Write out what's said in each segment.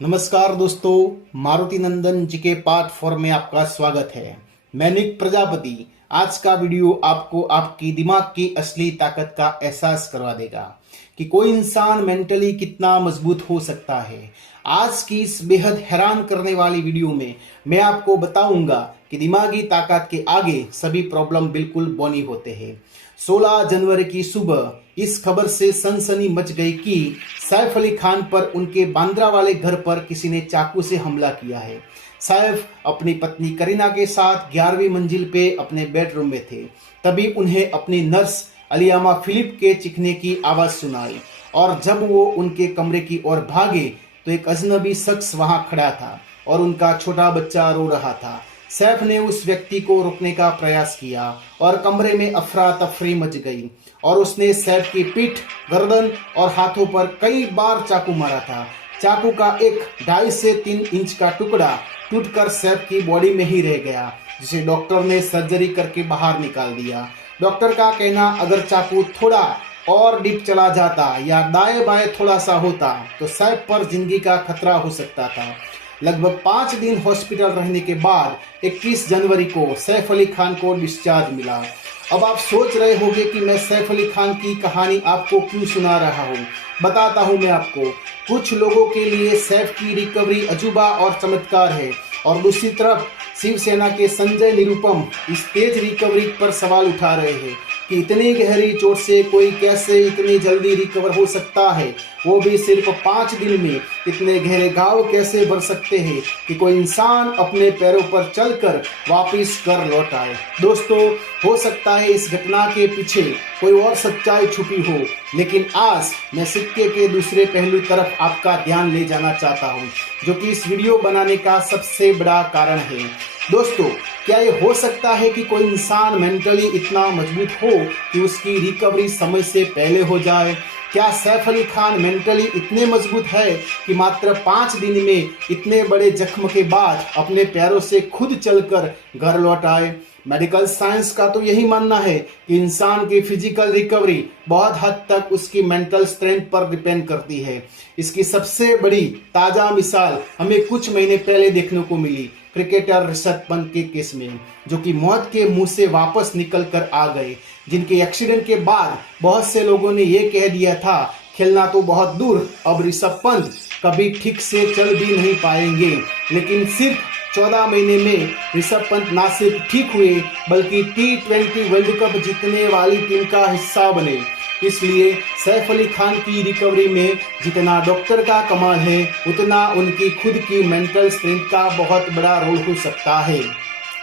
नमस्कार दोस्तों, मारुति नंदन जी के पार्ट 4 में आपका स्वागत है। मैं निक प्रजापति। आज का वीडियो आपको आपकी दिमाग की असली ताकत का एहसास करवा देगा कि कोई इंसान मेंटली कितना मजबूत हो सकता है। आज की इस बेहद हैरान करने वाली वीडियो में मैं आपको बताऊंगा कि दिमागी ताकत के आगे सभी प्रॉब्लम बिल्कुल बौनी होते हैं। 16 जनवरी की सुबह इस खबर से सनसनी मच गई कि सैफ अली खान पर उनके बांद्रा वाले घर पर किसी ने चाकू से हमला किया है। सैफ अपनी पत्नी करीना के साथ 11वीं मंजिल पे अपने बेडरूम में थे। तभी उन्हें अपनी नर्स अलियामा फिलिप के चीखने की आवाज सुनाई और जब वो उनके कमरे की ओर भागे तो एक अजनबी शख्स वहां खड़ा था और उनका छोटा बच्चा रो रहा था। सैफ ने उस व्यक्ति को रोकने का प्रयास किया और कमरे में अफरा तफरी मच गई और उसने सैफ की पीठ, गर्दन और हाथों पर कई बार चाकू मारा था। चाकू का एक 2.5 से 3 इंच का टुकड़ा टूटकर सैफ की बॉडी में ही रह गया, जिसे डॉक्टर ने सर्जरी करके बाहर निकाल दिया। डॉक्टर का कहना, अगर चाकू थोड़ा और डीप चला जाता या दाएं बाएं थोड़ा सा होता तो सैफ पर जिंदगी का खतरा हो सकता था। लगभग 5 दिन हॉस्पिटल रहने के बाद 21 जनवरी को सैफ अली खान को डिस्चार्ज मिला। अब आप सोच रहे होंगे कि मैं सैफ अली खान की कहानी आपको क्यों सुना रहा हूँ। बताता हूँ मैं आपको। कुछ लोगों के लिए सैफ की रिकवरी अजूबा और चमत्कार है और दूसरी तरफ शिवसेना के संजय निरुपम इस तेज रिकवरी पर सवाल उठा रहे हैं कि इतनी गहरी चोट से कोई कैसे इतनी जल्दी रिकवर हो सकता है, वो भी सिर्फ 5 दिन में। इतने गहरे घाव कैसे भर सकते हैं कि कोई इंसान अपने पैरों पर चलकर वापस घर लौट आए। दोस्तों, हो सकता है इस घटना के पीछे कोई और सच्चाई छुपी हो, लेकिन आज मैं सिक्के के दूसरे पहलू तरफ आपका ध्यान ले जाना चाहता हूँ, जो कि इस वीडियो बनाने का सबसे बड़ा कारण है। दोस्तों, क्या ये हो सकता है कि कोई इंसान मेंटली इतना मजबूत हो कि उसकी रिकवरी समय से पहले हो जाए? क्या सैफ अली खान मेंटली इतने मजबूत है कि मात्र 5 दिन में इतने बड़े जख्म के बाद अपने पैरों से खुद चलकर घर लौट आए? मेडिकल साइंस का तो यही मानना है कि इंसान की फिजिकल रिकवरी बहुत हद तक उसकी मेंटल स्ट्रेंथ पर डिपेंड करती है। इसकी सबसे बड़ी ताजा मिसाल हमें कुछ महीने पहले देखने को मिली क्रिकेटर ऋषभ पंत के केस में, जो कि मौत के मुंह से वापस निकल कर आ गए, जिनके एक्सीडेंट के बाद बहुत से लोगों ने यह कह दिया था खेलना तो बहुत दूर, अब ऋषभ पंत कभी ठीक से चल भी नहीं पाएंगे। लेकिन सिर्फ 14 महीने में ऋषभ पंत ना सिर्फ ठीक हुए बल्कि T20 वर्ल्ड कप जीतने वाली टीम का हिस्सा बने। इसलिए सैफ अली खान की रिकवरी में जितना डॉक्टर का कमाल है, उतना उनकी खुद की मेंटल स्ट्रेंथ का बहुत बड़ा रोल हो सकता है।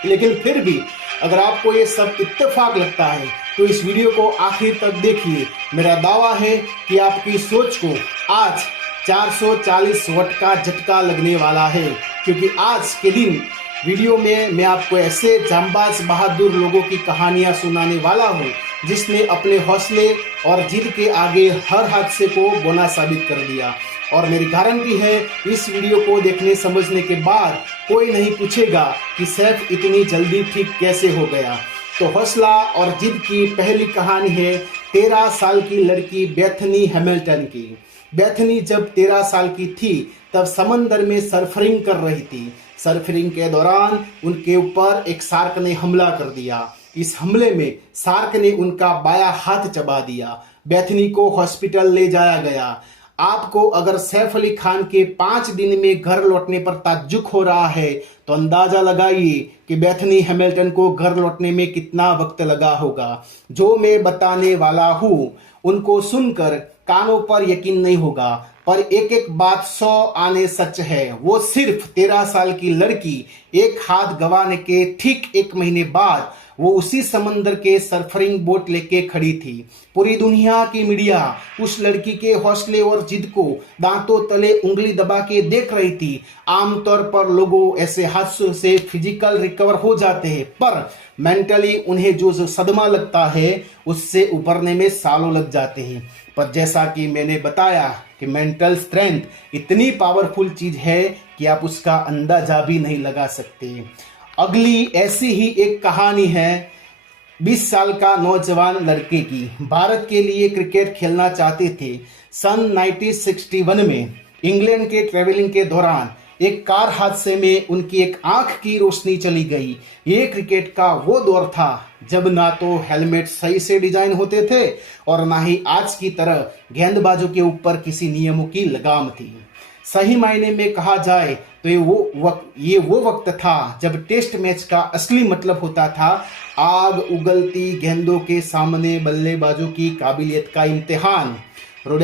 लेकिन फिर भी अगर आपको ये सब इत्तेफाक लगता है तो इस वीडियो को आखिर तक देखिए। मेरा दावा है कि आपकी सोच को आज 440 वाट का झटका लगने वाला है, क्योंकि आज के दिन वीडियो में मैं आपको ऐसे जांबाज बहादुर लोगों की कहानियां सुनाने वाला हूं, जिसने अपने हौसले और जिद के आगे हर हादसे को बोना साबित कर दिया। और मेरी गारंटी है, इस वीडियो को देखने समझने के बाद कोई नहीं पूछेगा कि सैफ इतनी जल्दी ठीक कैसे हो गया। तो हौसला और जिद की पहली कहानी है 13 साल की लड़की बेथनी हैमिल्टन की। बेथनी जब 13 साल की थी तब समंदर में सर्फिंग कर रही थी। सर्फिंग के दौरान उनके ऊपर एक शार्क ने हमला कर दिया। इस हमले में शार्क ने उनका बायां हाथ चबा दिया। बेथनी को हॉस्पिटल ले जाया गया। आपको अगर सैफ अली खान के 5 दिन में घर लौटने पर ताज्जुब हो रहा है तो अंदाजा लगाइए कि बेथनी हैमिल्टन को घर लौटने में कितना वक्त लगा होगा। जो मैं बताने वाला हूँ उनको सुनकर कानों पर यकीन नहीं होगा, पर एक एक बात 100 आने सच है। वो सिर्फ 13 साल की लड़की एक हाथ गंवाने के ठीक 1 महीने बाद वो उसी समंदर के सर्फिंग बोट लेके खड़ी थी। पूरी दुनिया की मीडिया उस लड़की के हौसले और जिद को दांतों तले उंगली दबा के देख रही थी। आमतौर पर लोगों ऐसे हादसों से फिजिकल रिकवर हो जाते हैं, पर मेंटली उन्हें जो सदमा लगता है उससे उभरने में सालों लग जाते हैं। पर जैसा कि मैंने बताया कि मेंटल स्ट्रेंथ इतनी पावरफुल चीज है कि आप उसका अंदाजा भी नहीं लगा सकते। अगली ऐसी ही एक कहानी है 20 साल का नौजवान लड़के की। भारत के लिए क्रिकेट खेलना चाहते थे। सन 1961 में इंग्लैंड के ट्रेवलिंग के दौरान एक कार हादसे में उनकी एक आंख की रोशनी चली गई। ये क्रिकेट का वो दौर था जब ना तो हेलमेट सही से डिजाइन होते थे और ना ही आज की तरह गेंदबाजों के ऊपर किसी नियमों की लगाम थी। सही मायने में कहा जाए तो ये वो वक्त था जब टेस्ट मैच का असली मतलब होता था आग उगलती गेंदों के सामने बल्लेबाजों की काबिलियत का इम्तिहान। रोड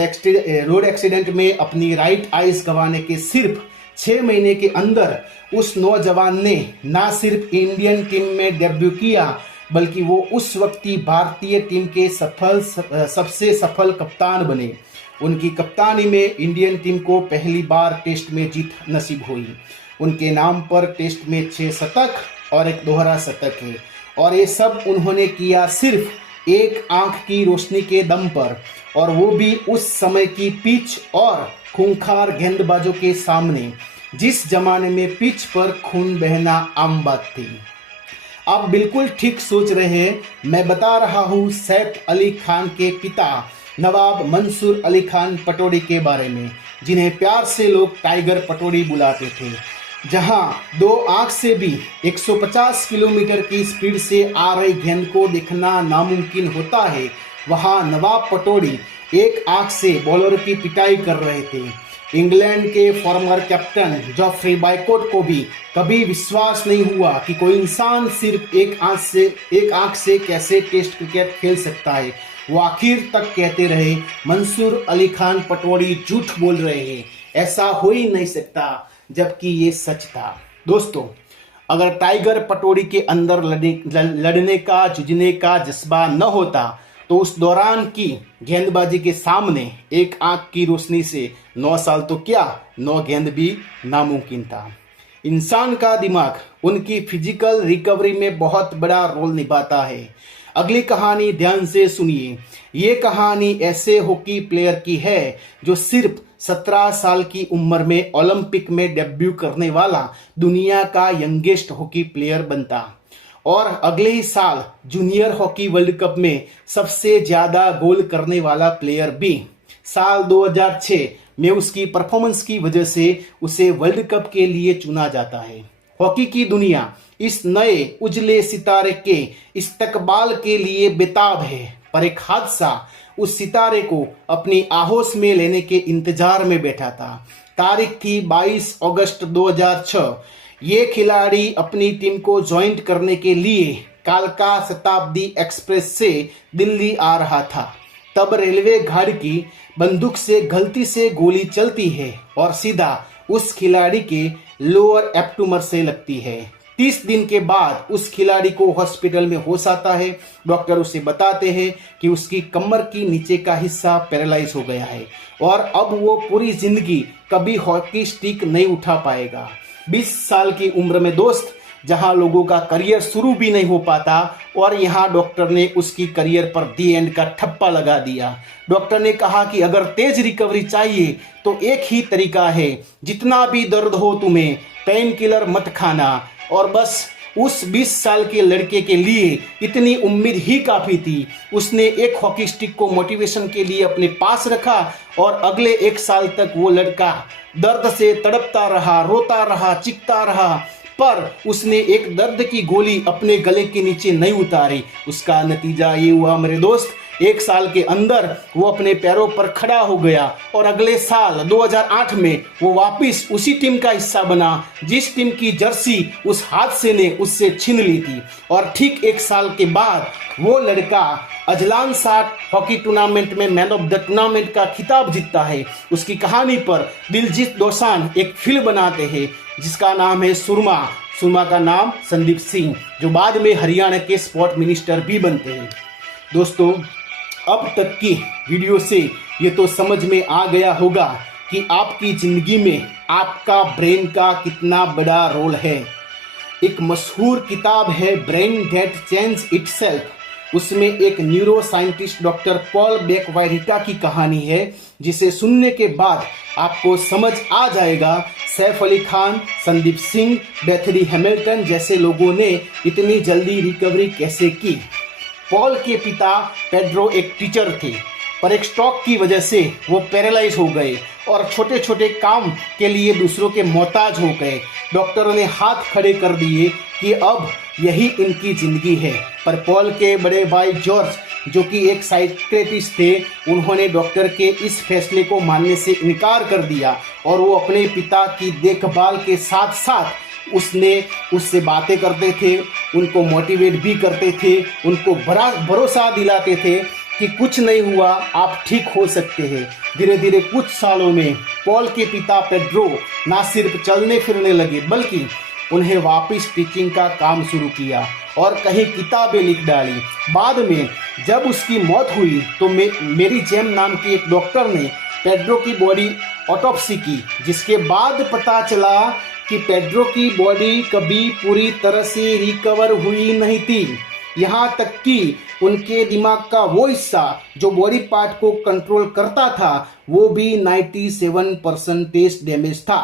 एक्सीडेंट में अपनी राइट आइज गंवाने के सिर्फ 6 महीने के अंदर उस नौजवान ने ना सिर्फ इंडियन टीम में डेब्यू किया बल्कि वो उस वक्ती भारतीय टीम के सबसे सफल कप्तान बने। उनकी कप्तानी में इंडियन टीम को पहली बार टेस्ट में जीत नसीब हुई। उनके नाम पर टेस्ट में 6 शतक और एक दोहरा शतक है और ये सब उन्होंने किया सिर्फ एक आंख की रोशनी के दम पर, और वो भी उस समय की पिच और खूंखार गेंदबाजों के सामने, जिस जमाने में पिच पर खून बहना आम बात थी। आप बिल्कुल ठीक सोच रहे हैं, मैं बता रहा हूँ सैफ अली खान के पिता नवाब मंसूर अली खान पटौड़ी के बारे में, जिन्हें प्यार से लोग टाइगर पटौड़ी बुलाते थे। जहां 2 आंख से भी 150 किलोमीटर की स्पीड से आ रही गेंद को देखना नामुमकिन होता है, वहां नवाब पटौड़ी एक आंख से बॉलर की पिटाई कर रहे थे। इंग्लैंड के फॉर्मर कैप्टन जॉफ्री बाइकॉट को भी कभी विश्वास नहीं हुआ कि कोई इंसान सिर्फ एक आंख से कैसे टेस्ट क्रिकेट खेल सकता है। वो आखिर तक कहते रहे मंसूर अली खान पटौड़ी झूठ बोल रहे हैं, ऐसा हो ही नहीं सकता, जबकि ये सच था। दोस्तों, अगर टाइगर पटौड़ी के अंदर लड़ने का जूझने का जज्बा न होता तो उस दौरान की गेंदबाजी के सामने एक आंख की रोशनी से 9 साल तो क्या 9 गेंद भी नामुमकिन था। इंसान का दिमाग उनकी फिजिकल रिकवरी में बहुत बड़ा रोल निभाता है। अगली कहानी ध्यान से सुनिए। ये कहानी ऐसे हॉकी प्लेयर की है जो सिर्फ 17 साल की उम्र में ओलंपिक में डेब्यू करने वाला दुनिया का यंगेस्ट हॉकी प्लेयर बनता और अगले ही साल जूनियर हॉकी वर्ल्ड कप में सबसे ज्यादा गोल करने वाला प्लेयर भी। साल 2006 में उसकी परफॉर्मेंस की वजह से उसे वर्ल्ड कप के लिए चुना जाता है। हॉकी की दुनिया इस नए उजले सितारे के इस्तकबाल के लिए बेताब है, पर एक हादसा उस सितारे को अपनी आहोश में लेने के इंतजार में बैठा था। तारीख थी 22 अगस्त 2006। ये खिलाड़ी अपनी टीम को ज्वाइन करने के लिए कालका शताब्दी एक्सप्रेस से दिल्ली आ रहा था। तब रेलवे गार्ड की बंदूक से गलती से गोली चलती है और सीधा उस खिलाड़ी के लोअर एब्डोमेन से लगती है। 30 दिन के बाद उस खिलाड़ी को हॉस्पिटल में होश आता है। डॉक्टर उसे बताते हैं कि उसकी कमर की नीचे का हिस्सा पैरालाइज हो गया है और अब वो पूरी जिंदगी कभी हॉकी स्टिक नहीं उठा पाएगा। 20 साल की उम्र में दोस्त, जहां लोगों का करियर शुरू भी नहीं हो पाता और यहाँ डॉक्टर ने उसकी करियर पर दी एंड का ठप्पा लगा दिया। डॉक्टर ने कहा कि अगर तेज रिकवरी चाहिए तो एक ही तरीका है, जितना भी दर्द हो तुम्हें पेन किलर मत खाना। और बस उस 20 साल के लड़के के लिए इतनी उम्मीद ही काफी थी। उसने एक हॉकी स्टिक को मोटिवेशन के लिए अपने पास रखा और अगले 1 साल तक वो लड़का दर्द से तड़पता रहा, रोता रहा, चीखता रहा, पर उसने एक दर्द की गोली अपने गले के नीचे नहीं उतारी। उसका नतीजा ये हुआ मेरे दोस्त, 1 साल के अंदर वो अपने पैरों पर खड़ा हो गया और अगले साल 2008 में वो वापिस उसी टीम का हिस्सा बना जिस टीम की जर्सी उस हादसे ने उससे छीन ली थी। और ठीक 1 साल के बाद वो लड़का अजलान साठ हॉकी टूर्नामेंट में मैन ऑफ द टूर्नामेंट का खिताब जीतता है। उसकी कहानी पर दिलजीत दोसांझ एक फिल्म बनाते हैं जिसका नाम है सुरमा। सुरमा का नाम संदीप सिंह, जो बाद में हरियाणा के स्पोर्ट मिनिस्टर भी बनते हैं। दोस्तों, अब तक की वीडियो से ये तो समझ में आ गया होगा कि आपकी जिंदगी में आपका ब्रेन का कितना बड़ा रोल है। एक मशहूर किताब है ब्रेन दैट चेंज इटसेल्फ। उसमें एक न्यूरो साइंटिस्ट डॉक्टर पॉल बेकवायरिटा की कहानी है, जिसे सुनने के बाद आपको समझ आ जाएगा सैफ अली खान, संदीप सिंह, बेथरी हैमिल्टन जैसे लोगों ने इतनी जल्दी रिकवरी कैसे की। पॉल के पिता पेड्रो एक टीचर थे पर एक स्ट्रोक की वजह से वो पैरालाइज हो गए और छोटे छोटे काम के लिए दूसरों के मोहताज हो गए। डॉक्टरों ने हाथ खड़े कर दिए कि अब यही इनकी जिंदगी है। पर पॉल के बड़े भाई जॉर्ज, जो कि एक साइकियाट्रिस्ट थे, उन्होंने डॉक्टर के इस फैसले को मानने से इनकार कर दिया और वो अपने पिता की देखभाल के साथ साथ उससे बातें करते थे, उनको मोटिवेट भी करते थे, उनको भरोसा दिलाते थे कि कुछ नहीं हुआ, आप ठीक हो सकते हैं। धीरे धीरे कुछ सालों में पॉल के पिता पेड्रो ना सिर्फ चलने फिरने लगे, बल्कि उन्हें वापस टीचिंग का काम शुरू किया और कहीं किताबें लिख डाली। बाद में जब उसकी मौत हुई तो मेरी जेम नाम की एक डॉक्टर ने पेड्रो की बॉडी ऑटोप्सी की, जिसके बाद पता चला कि पेड्रो की बॉडी कभी पूरी तरह से रिकवर हुई नहीं थी। यहाँ तक कि उनके दिमाग का वो हिस्सा जो बॉडी पार्ट को कंट्रोल करता था, वो भी 97% डैमेज था।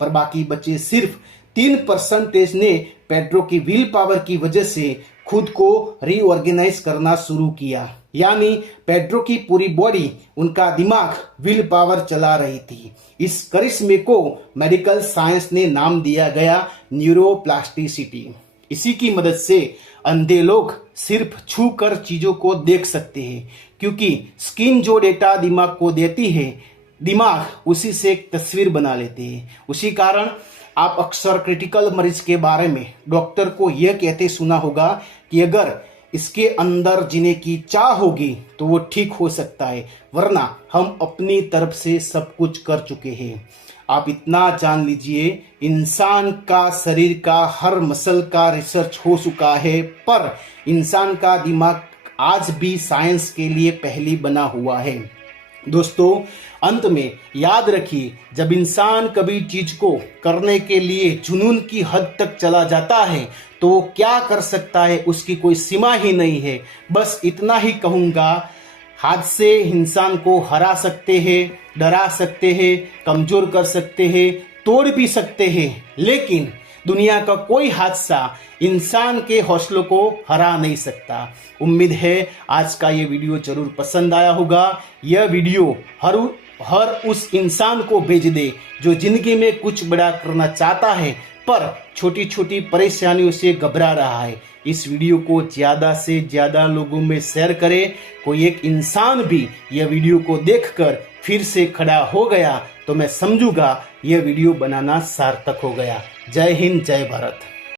पर बाकी बचे सिर्फ 3% ने पेड्रो की विल पावर की वजह से खुद को रीऑर्गेनाइज करना शुरू किया। यानी पेड्रो की पूरी बॉडी उनका दिमाग विल पावर चला रही थी। इस करिश्मे को मेडिकल साइंस ने नाम दिया गया न्यूरोप्लास्टिसिटी। इसी की मदद से अंधे लोग सिर्फ छू कर चीजों को देख सकते हैं, क्योंकि स्किन जो डेटा दिमाग को देती है, दिमाग उसी से एक तस्वीर बना लेते हैं। उसी कारण आप अक्सर क्रिटिकल मरीज के बारे में डॉक्टर को यह कहते सुना होगा कि अगर इसके अंदर जीने की चाह होगी तो वो ठीक हो सकता है, वरना हम अपनी तरफ से सब कुछ कर चुके हैं। आप इतना जान लीजिए, इंसान का शरीर का हर मसल का रिसर्च हो चुका है, पर इंसान का दिमाग आज भी साइंस के लिए पहली बना हुआ है। दोस्तों, अंत में याद रखिए, जब इंसान कभी चीज को करने के लिए जुनून की हद तक चला जाता है तो वो क्या कर सकता है उसकी कोई सीमा ही नहीं है। बस इतना ही कहूँगा, हाथ से इंसान को हरा सकते हैं, डरा सकते हैं, कमजोर कर सकते हैं, तोड़ भी सकते हैं, लेकिन दुनिया का कोई हादसा इंसान के हौसलों को हरा नहीं सकता। उम्मीद है आज का ये वीडियो जरूर पसंद आया होगा। यह वीडियो हर उस इंसान को भेज दे जो जिंदगी में कुछ बड़ा करना चाहता है पर छोटी छोटी परेशानियों से घबरा रहा है। इस वीडियो को ज्यादा से ज्यादा लोगों में शेयर करें। कोई एक इंसान भी यह वीडियो को देखकर फिर से खड़ा हो गया तो मैं समझूंगा यह वीडियो बनाना सार्थक हो गया। जय हिंद, जय भारत।